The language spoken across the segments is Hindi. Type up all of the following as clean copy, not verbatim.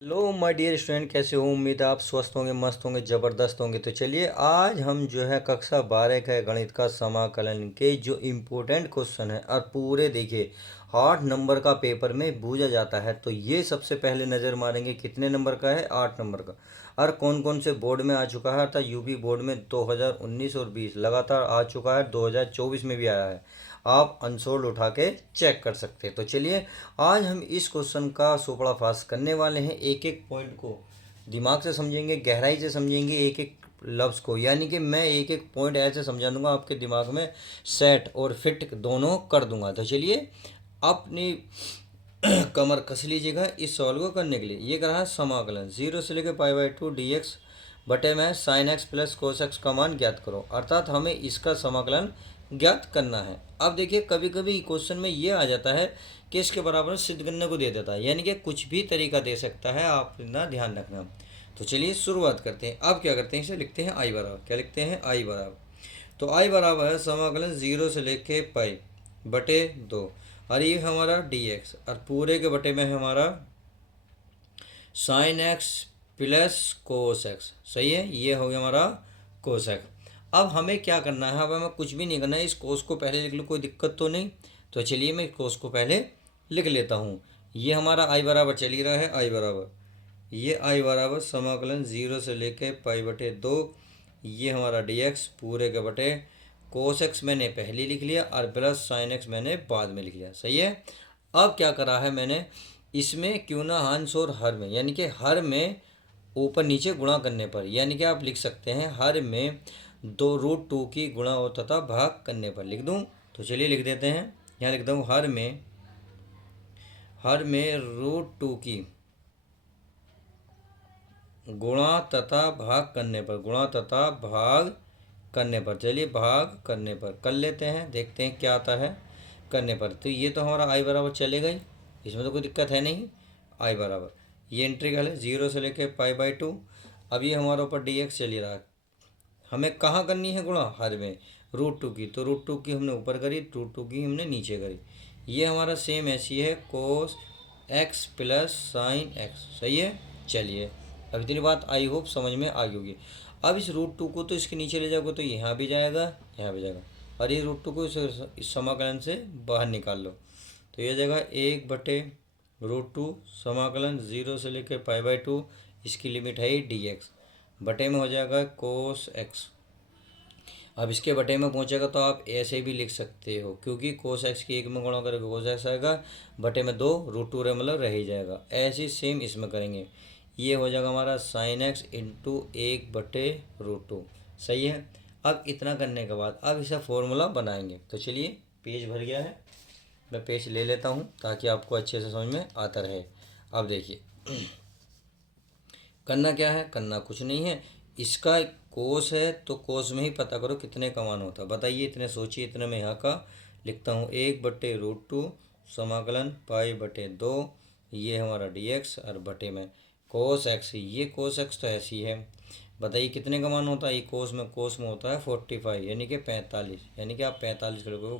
हेलो माय डियर स्टूडेंट, कैसे हो? उम्मीद है आप स्वस्थ होंगे, मस्त होंगे, ज़बरदस्त होंगे। तो चलिए आज हम जो है कक्षा 12 का गणित का समाकलन के जो इम्पोर्टेंट क्वेश्चन है और पूरे देखिए 8 नंबर का पेपर में पूछा जाता है। तो ये सबसे पहले नज़र मारेंगे कितने नंबर का है, 8 नंबर का। और कौन कौन से बोर्ड में आ चुका है, अर्थात यूपी बोर्ड में 2019 और 20 लगातार आ चुका है, 2024 में भी आया है। आप आंसर उठा के चेक कर सकते हैं। तो चलिए आज हम इस क्वेश्चन का सोपड़ा करने वाले हैं। एक एक पॉइंट को दिमाग से समझेंगे, गहराई से समझेंगे, एक एक लफ्ज़ को, यानी कि मैं एक एक पॉइंट ऐसे समझा दूंगा आपके दिमाग में सेट और फिट दोनों कर दूंगा। तो चलिए अपनी कमर कस लीजिएगा इस सवाल को करने के लिए। ये कर रहा है समाकलन 0 से लेकर π/2 dx बटे में sin x plus cos x का मान ज्ञात करो। अर्थात हमें इसका समाकलन ज्ञात करना है। अब देखिए कभी कभी क्वेश्चन में ये आ जाता है कि इसके बराबर सिद्ध करने को दे देता है, यानी कि कुछ भी तरीका दे सकता है, आप ना ध्यान रखना। तो चलिए शुरुआत करते हैं। अब क्या करते हैं, इसे लिखते हैं आई बराबर, क्या लिखते हैं, आई बराबर। तो आई बराबर है समाकलन 0 से लेके π/2 और ये हमारा dx और पूरे के बटे में हमारा sine x plus cos x. सही है, ये हो गया हमारा कोस एक्स। अब हमें क्या करना है, अब हमें कुछ भी नहीं करना है। इस कोस को पहले लिख लो, कोई दिक्कत तो नहीं। तो चलिए मैं कोस को पहले लिख लेता हूँ। ये हमारा आई बराबर चल ही रहा है, आई बराबर, ये आई बराबर समाकलन 0 से लेके π/2, ये हमारा dx पूरे के बटे कोस एक्स मैंने पहले लिख लिया और प्लस साइन एक्स मैंने बाद में लिख लिया। सही है। अब क्या करा है मैंने, इसमें क्यों ना हंस और हर में, यानी कि हर में ऊपर नीचे गुणा करने पर, यानी कि आप लिख सकते हैं हर में 2√2 की गुणा और तथा भाग करने पर लिख दूं। तो चलिए लिख देते हैं, यहाँ लिख दूँ हर में √2 की गुणा तथा भाग करने पर, गुणा तथा भाग करने पर। चलिए भाग करने पर कर लेते हैं, देखते हैं क्या आता है करने पर। तो ये तो हमारा आई बराबर चलेगा ही, इसमें तो कोई दिक्कत है नहीं। आई बराबर ये इंटीग्रल है 0 से लेके π/2। अब ये हमारे ऊपर dx चल ही रहा है, हमें कहाँ करनी है गुणा, हर में √2 की। तो √2 की हमने ऊपर करी, √2 की हमने नीचे करी। ये हमारा सेम ऐसी है cos x plus sine x. सही है। चलिए अब इतनी बात आई होप समझ में आ गई होगी। अब इस √2 को तो इसके नीचे ले जाओगे तो यहाँ भी जाएगा, यहाँ भी जाएगा, और ये √2 को इस समाकलन से बाहर निकाल लो। तो ये जाएगा 1/√2 समाकलन 0 से लेकर π/2, इसकी लिमिट है dx बटे में हो जाएगा कोस एक्स। अब इसके बटे में पहुंचेगा तो आप ऐसे भी लिख सकते हो, क्योंकि कोस एक्स की 1 में गुणा करके कोस एक्स आएगा, बटे में 2 √2 मतलब रह ही जाएगा। ऐसे सेम इसमें करेंगे, ये हो जाएगा हमारा साइन एक्स इंटू 1/√2। सही है। अब इतना करने के बाद अब इसे फॉर्मूला बनाएंगे। तो चलिए पेज भर गया है, मैं पेज ले लेता हूँ ताकि आपको अच्छे से समझ में आता रहे। अब देखिए करना क्या है, करना कुछ नहीं है। इसका कोस है तो कोस में ही पता करो कितने का मान होता है, बताइए। इतने सोचिए, इतने में यहाँ का लिखता हूँ 1/√2 समाकलन π/2, ये हमारा dx और बटे में कोस एक्स। ये कोस एक्स तो ऐसी है, बताइए कितने का मान होता है। ये कोस में होता है 45, यानी कि 45, यानी कि आप 45 लिखोगे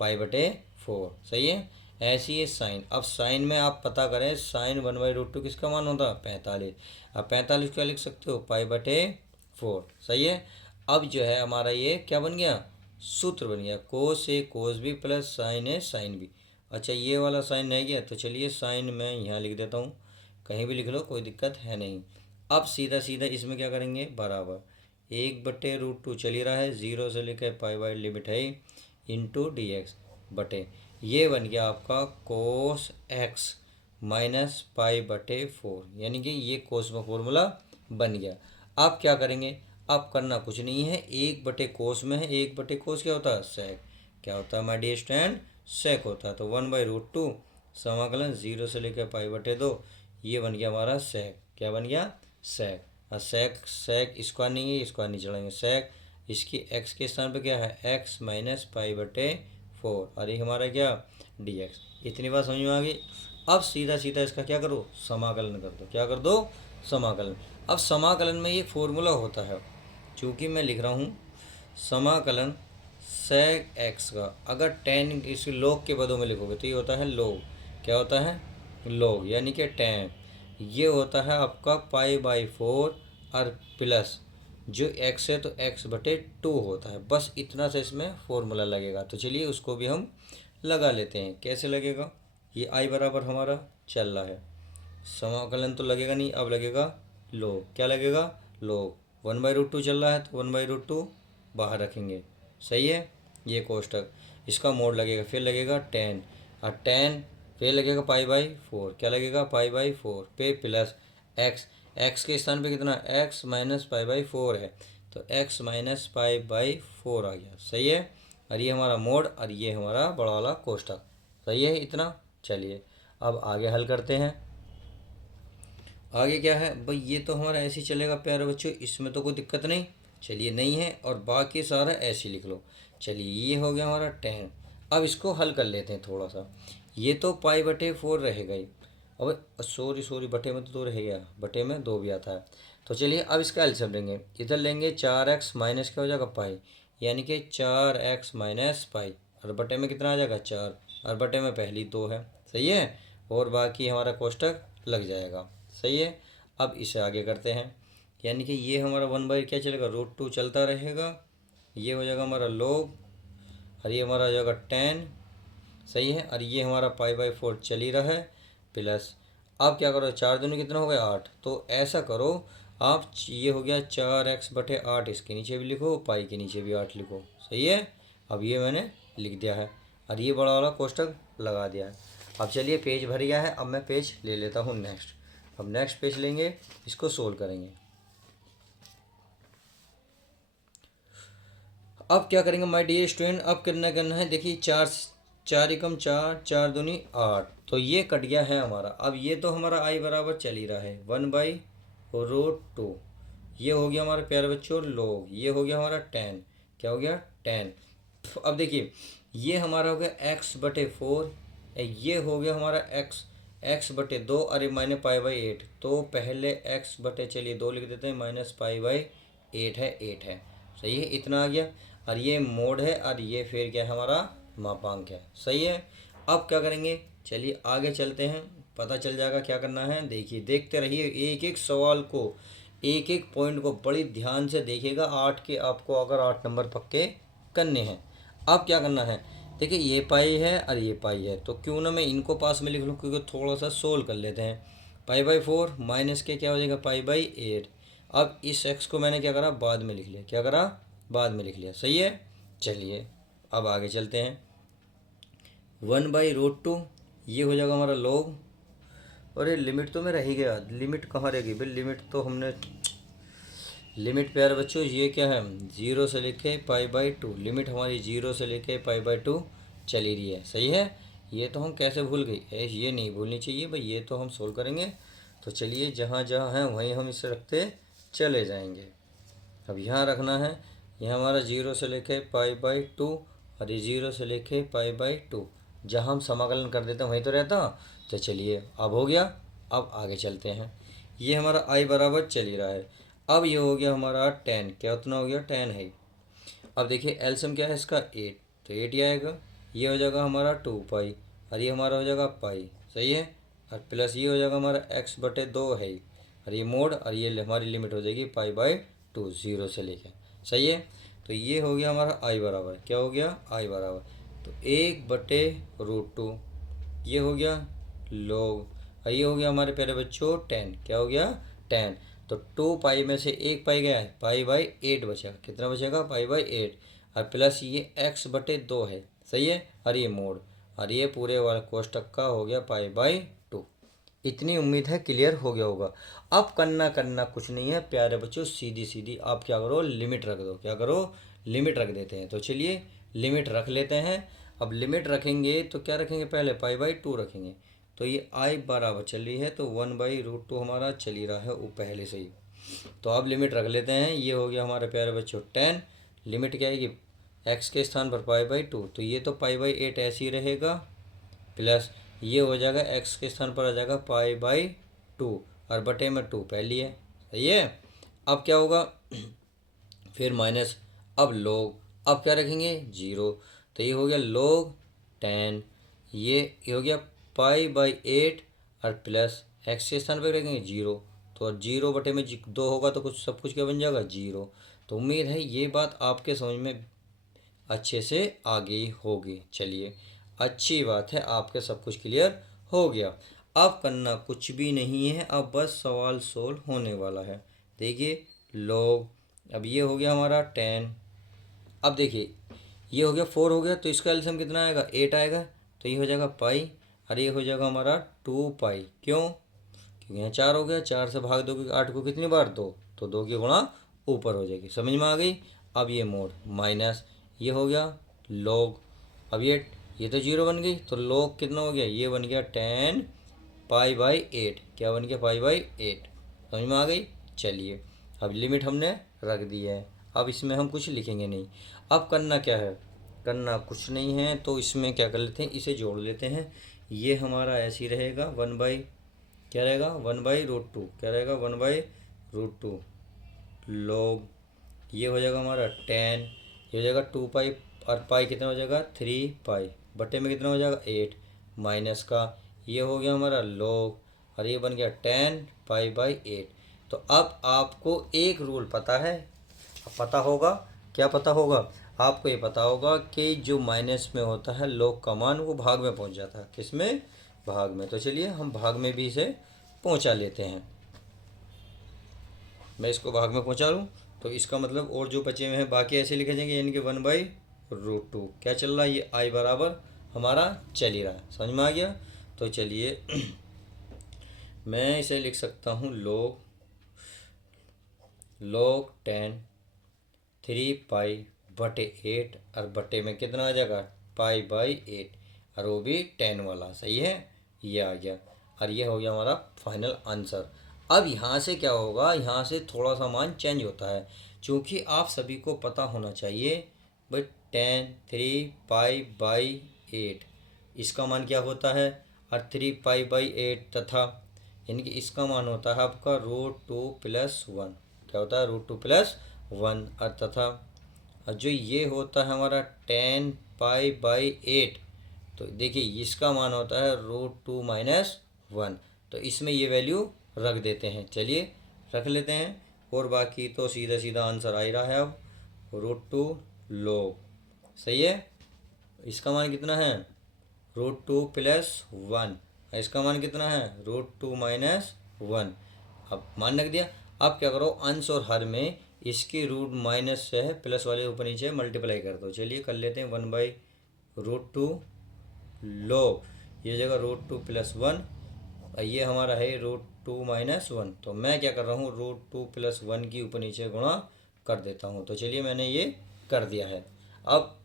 4π/4। सही है। ऐसी है साइन। अब साइन में आप पता करें, साइन 1/√2 किसका मान होता है, 45। अब 45 क्या लिख सकते हो, π/4। सही है। अब जो है हमारा ये क्या बन गया, सूत्र बन गया, कोस ए कोस बी प्लस साइन ए साइन बी। अच्छा ये वाला साइन रह गया, तो चलिए साइन मैं यहाँ लिख देता हूँ, कहीं भी लिख लो कोई दिक्कत है नहीं। अब सीधा सीधा इसमें क्या करेंगे, बराबर 1/√2 चल ही रहा है, 0 से लेकर π लिमिट है इंटू dx बटे, ये बन गया आपका कोस एक्स माइनस π/4, यानी कि ये कोस में फॉर्मूला बन गया। आप क्या करेंगे, आप करना कुछ नहीं है, 1/कोस में है, 1/कोस क्या होता है, सेक। क्या होता है माय डियर स्टूडेंट, सेक होता है। तो 1/√2 समाकलन 0 से लेकर π/2, ये बन गया हमारा सेक। क्या बन गया, सेक। और सेक स्क्वायर नहीं है, स्क्वायर नहीं चढ़ाएंगे, सेक इसकी एक्स के स्थान पे क्या है, एक्स माइनस π/4, और ये हमारा क्या, dx। इतनी बात समझ में आ गई। अब सीधा सीधा इसका क्या करो, समाकलन कर दो। क्या कर दो, समाकलन। अब समाकलन में ये फॉर्मूला होता है, चूँकि मैं लिख रहा हूँ समाकलन सेक एक्स का, अगर टेन इस लोग के पदों में लिखोगे तो ये होता है लोग। क्या होता है, लोग, यानी कि टेन। ये होता है आपका पाई/4 और प्लस जो x है तो x/2 होता है। बस इतना सा इसमें फॉर्मूला लगेगा। तो चलिए उसको भी हम लगा लेते हैं। कैसे लगेगा? ये आई बराबर हमारा चल रहा है, समाकलन तो लगेगा नहीं, अब लगेगा लोग। क्या लगेगा? लोग 1/√2 चल रहा है तो 1/√2 बाहर रखेंगे। सही है। ये कोष्टक, इसका मोड लगेगा, फिर लगेगा 10 और 10 फिर लगेगा पाई/4। क्या लगेगा? पाई/4 पे प्लस एक्स। एक्स के स्थान पे कितना? एक्स माइनस पाई/4 है तो एक्स माइनस पाई/4 आ गया। सही है। और ये हमारा मोड और ये हमारा बड़ा वाला कोष्टक। सही है इतना। चलिए अब आगे हल करते हैं। आगे क्या है भाई? ये तो हमारा ऐसे ही चलेगा प्यारे बच्चों, इसमें तो कोई दिक्कत नहीं। चलिए नहीं है, और बाकी सारा ऐसे ही लिख लो। चलिए ये हो गया हमारा 10। अब इसको हल कर लेते हैं थोड़ा सा। ये तो पाई/4 रहेगा ही। अब सॉरी सॉरी, बटे में तो 2 रह गया, बटे में 2 भी आता है। तो चलिए अब इसका एलसीएम लेंगे। इधर लेंगे 4x माइनस क्या हो जाएगा? पाई, यानी कि 4x माइनस पाई। और बटे में कितना आ जाएगा? 4, और बटे में पहली 2 है। सही है। और बाकी हमारा कोष्टक लग जाएगा। सही है। अब इसे आगे करते हैं, यानी कि ये हमारा 1 बाई क्या चलेगा? √2 चलता रहेगा। ये हो जाएगा हमारा लोग, और ये हमारा हो जाएगा 10। सही है। और ये हमारा पाई/4 चल ही रहा है प्लस। अब क्या करो? 4 दूनी कितना हो गया? 8। तो ऐसा करो आप, ये हो गया 4x/8, इसके नीचे भी लिखो, पाई के नीचे भी 8 लिखो। सही है। अब ये मैंने लिख दिया है और ये बड़ा वाला कोष्टक लगा दिया है। अब चलिए पेज भर गया है, अब मैं पेज ले लेता हूँ नेक्स्ट। अब नेक्स्ट पेज लेंगे, इसको सोल्व करेंगे। अब क्या करेंगे माय डियर स्टूडेंट? अब करना है, देखिए 4 4 एकम 4, 4 दूनी 8, तो ये कट गया है हमारा। अब ये तो हमारा आई बराबर चल ही रहा है 1/√2। ये हो गया हमारे प्यारे बच्चों लोग, ये हो गया हमारा 10। क्या हो गया? 10। अब देखिए ये हमारा हो गया x/4, ये हो गया हमारा x/2, अरे माइनस पाई/8। तो पहले चलिए 2 लिख देते हैं, माइनस पाई/8 है, 8 है। सही है। इतना आ गया। और ये मोड है और ये फिर क्या है? हमारा मापांक है। सही है। अब क्या करेंगे? चलिए आगे चलते हैं, पता चल जाएगा क्या करना है। देखिए देखते रहिए, एक एक सवाल को, एक एक पॉइंट को बड़ी ध्यान से देखिएगा। 8 के आपको अगर 8 नंबर पक्के करने हैं। अब क्या करना है? देखिए ये पाई है और ये पाई है, तो क्यों ना मैं इनको पास में लिख लूँ, क्योंकि थोड़ा सा सोल्व कर लेते हैं। पाई/4 माइनस के क्या हो जाएगा? पाई/8। अब इस एक्स को मैंने क्या करा? बाद में लिख लिया। क्या करा? बाद में लिख लिया। सही है। चलिए अब आगे चलते हैं। 1/√2 ये हो जाएगा हमारा लोग। अरे लिमिट तो में रह ही गया, लिमिट कहाँ रह गई भाई? लिमिट तो हमने, लिमिट प्यारे बच्चों ये क्या है? 0 से लेके पाई/2। लिमिट हमारी 0 से लेके पाई/2 चली रही है। सही है। ये तो हम कैसे भूल गई? ये नहीं भूलनी चाहिए भाई, ये तो हम सोल्व करेंगे। तो चलिए जहाँ जहाँ हैं वहीं हम इसे रखते चले जाएंगे। अब यहाँ रखना है, यह हमारा 0 से लेके पाई/2 और ये 0 से लेके पाई/2। जहाँ हम समाकलन कर देते हैं वहीं तो रहता। तो चलिए अब हो गया। अब आगे चलते हैं। ये हमारा आई बराबर चल ही रहा है। अब ये हो गया हमारा 10। क्या उतना हो गया? 10 है। अब देखिए एलसीएम क्या है इसका? 8, तो 8 ही आएगा। ये हो जाएगा हमारा 2 पाई और ये हमारा हो जाएगा पाई। सही है। और प्लस ये हो जाएगा हमारा x/2 है ही। और ये मोड, और ये हमारी लिमिट हो जाएगी पाई/2, 0 से लेके। सही है। तो ये हो गया हमारा आई बराबर, क्या हो गया? आई बराबर तो 1/√2 ये हो गया लोग, और ये हो गया हमारे प्यारे बच्चों 10। क्या हो गया? 10। तो 2 पाई में से 1 पाई गया है, पाई/8 बचेगा। कितना बचेगा? पाई/8। और प्लस ये x/2 है। सही है। और ये मोड, और ये पूरे वाला कोष्टक का हो गया पाई/2। इतनी उम्मीद है क्लियर हो गया होगा। अब करना कुछ नहीं है प्यारे बच्चों, सीधी सीधी आप क्या करो? लिमिट रख दो। क्या करो? लिमिट रख देते हैं। तो चलिए लिमिट रख लेते हैं। अब लिमिट रखेंगे तो क्या रखेंगे? पहले पाई/2 रखेंगे। तो ये आई बराबर चल रही है तो 1/√2 हमारा चल ही रहा है वो पहले से ही। तो अब लिमिट रख लेते हैं। ये हो गया हमारे प्यारे बच्चों 10। लिमिट क्या आएगी? एक्स के स्थान पर पाई/2, तो ये तो पाई/8 ऐसे ही रहेगा। प्लस ये हो जाएगा एक्स के स्थान पर आ जाएगा पाई/2 और बटे में 2 पहली है। सही है। अब क्या होगा? फिर माइनस। अब लोग, अब क्या रखेंगे? 0। तो ये हो गया लोग 10। ये हो गया पाई/8 और प्लस एक्स के स्थान पर रखेंगे 0, तो 0 बटे में 2 होगा तो कुछ सब कुछ क्या बन जाएगा 0। तो उम्मीद है ये बात आपके समझ में अच्छे से आ गई होगी। चलिए अच्छी बात है, आपके सब कुछ क्लियर हो गया। अब करना कुछ भी नहीं है, अब बस सवाल सोल्व होने वाला है। देखिए log, अब ये हो गया हमारा 10। अब देखिए ये हो गया 4 हो गया, तो इसका एलसीएम कितना आएगा 8 आएगा, तो ये हो जाएगा पाई, और ये हो जाएगा हमारा 2 पाई। क्यों? क्योंकि यहाँ 4 हो गया, 4 से भाग दोगे 8 को कितनी बार, 2, तो 2 की गुणा ऊपर हो जाएगी। समझ में आ गई? अब ये मोड माइनस, ये हो गया log, अब ये तो 0 बन गई, तो log कितना हो गया, ये बन गया 10 पाई बाई 8। क्या बन गया, पाई बाई 8। समझ में आ गई? चलिए अब लिमिट हमने रख दी है, अब इसमें हम कुछ लिखेंगे नहीं। अब करना क्या है, करना कुछ नहीं है, तो इसमें क्या कर लेते हैं, इसे जोड़ लेते हैं। ये हमारा ऐसे ही रहेगा 1 बाई, क्या रहेगा 1/√2, क्या रहेगा 1/√2 log, ये हो जाएगा हमारा 10, ये हो जाएगा 2 पाई, और पाई कितना हो जाएगा 3 पाई, बटे में कितना हो जाएगा 8, माइनस का ये हो गया हमारा log, और ये बन गया 10 पाई बाई 8। तो अब आपको एक रूल पता है, पता होगा, क्या पता होगा आपको, ये पता होगा कि जो माइनस में होता है log का मान वो भाग में पहुंच जाता है। किस में? भाग में। तो चलिए हम भाग में भी इसे पहुंचा लेते हैं। मैं इसको भाग में पहुंचा लूँ तो इसका मतलब और जो बचे हुए हैं बाकी ऐसे लिखे जाएंगे, यानी कि 1/√2 क्या चल रहा है, ये आई बराबर हमारा चल ही रहा है। समझ में आ गया? तो चलिए मैं इसे लिख सकता हूँ log 10 3 पाई बटे 8, और बटे में कितना आ जाएगा पाई बाई 8, और वो भी 10 वाला। सही है, ये आ गया, और ये हो गया हमारा फाइनल आंसर। अब यहाँ से क्या होगा, यहाँ से थोड़ा सा मान चेंज होता है, क्योंकि आप सभी को पता होना चाहिए भाई 10 3 पाई बाई 8 इसका मान क्या होता है, और 3 पाई बाई 8 तथा यानी कि इसका मान होता है आपका √2+1। क्या होता है, √2+1, और तथा और जो ये होता है हमारा 10 पाई बाई 8, तो देखिए इसका मान होता है √2-1। तो इसमें ये वैल्यू रख देते हैं। चलिए रख लेते हैं, और बाकी तो सीधा सीधा आंसर आ ही रहा है। अब √2 log, सही है, इसका मान कितना है √2+1, इसका मान कितना है √2-1। अब मान रख दिया। अब क्या करो, अंश और हर में इसकी रूट माइनस से है, प्लस वाले ऊपर नीचे मल्टीप्लाई कर दो। चलिए कर लेते हैं 1/√2 log, ये जगह √2+1, और ये हमारा है √2-1। तो मैं क्या कर रहा हूँ, √2+1 की ऊपर नीचे गुणा कर देता हूँ। तो चलिए मैंने ये कर दिया है। अब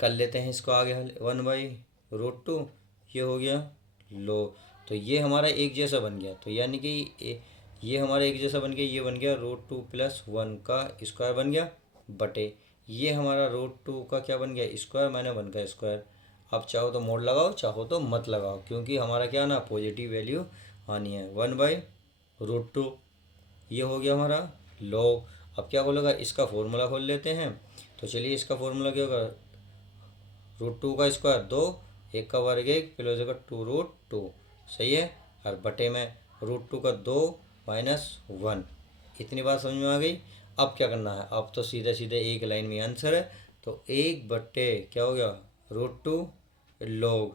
कर लेते हैं इसको आगे हल, 1/√2 ये हो गया लो, तो ये हमारा एक जैसा बन गया, तो यानी कि ये हमारा एक जैसा बन गया, ये बन गया √2+1 का स्क्वायर बन गया, बटे ये हमारा √2 का क्या बन गया स्क्वायर, माइनस 1 का स्क्वायर। आप चाहो तो मोड लगाओ, चाहो तो मत लगाओ, क्योंकि हमारा क्या ना पॉजिटिव वैल्यू आनी है। 1/√2 ये हो गया हमारा log। अब क्या बोलेगा, इसका फॉर्मूला खोल लेते हैं। तो चलिए इसका फॉर्मूला क्या होगा, √2 का स्क्वायर 2, 1 का वर्ग 1, फिर हो जाएगा 2√2। सही है, और बटे में √2 का 2 - 1। इतनी बात समझ में आ गई। अब क्या करना है, अब तो सीधे सीधे एक लाइन में आंसर है। तो 1 बटे क्या हो गया √2 log,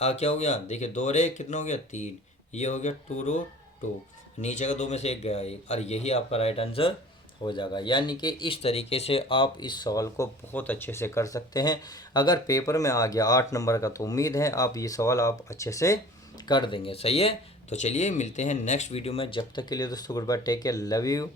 क्या हो गया, देखिए 2 रे कितना हो गया 3, ये हो गया 2√2, नीचे का 2 में से 1 गया, और यही आपका राइट आंसर हो जाएगा। यानी कि इस तरीके से आप इस सवाल को बहुत अच्छे से कर सकते हैं। अगर पेपर में आ गया 8 नंबर का, तो उम्मीद है आप ये सवाल आप अच्छे से कर देंगे। सही है, तो चलिए मिलते हैं नेक्स्ट वीडियो में। जब तक के लिए दोस्तों goodbye, take care, love you.